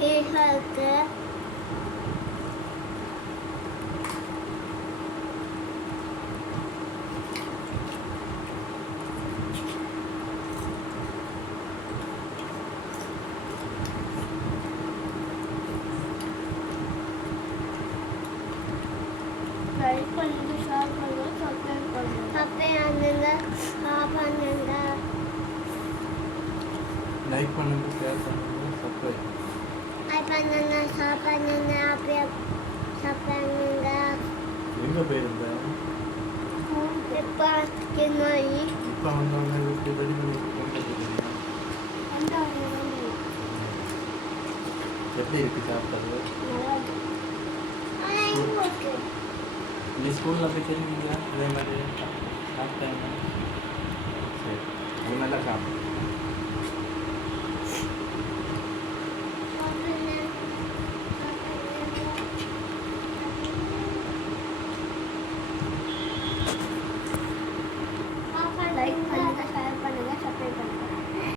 இருக்கு. லைக் பண்ணுங்க, ஷேர் பண்ணுங்க, சப்ஸ்கிரைப் பண்ணுங்க. லைக் பண்ணுங்க, ஷேர் பண்ணுங்க, சப்ஸ்கிரைப் எங்கே போயிருந்த இப்போ வந்தவங்க இப்படி ரெடி பண்ணி போட்டுருக்கீங்க. எப்படி இருக்கு சாப்பிட்றது? நீ ஸ்கூலில் போய் தெரியுங்களா இதே மாதிரி சாப்பிட்டாங்க? சரி அது நல்லா சாப்பிடு.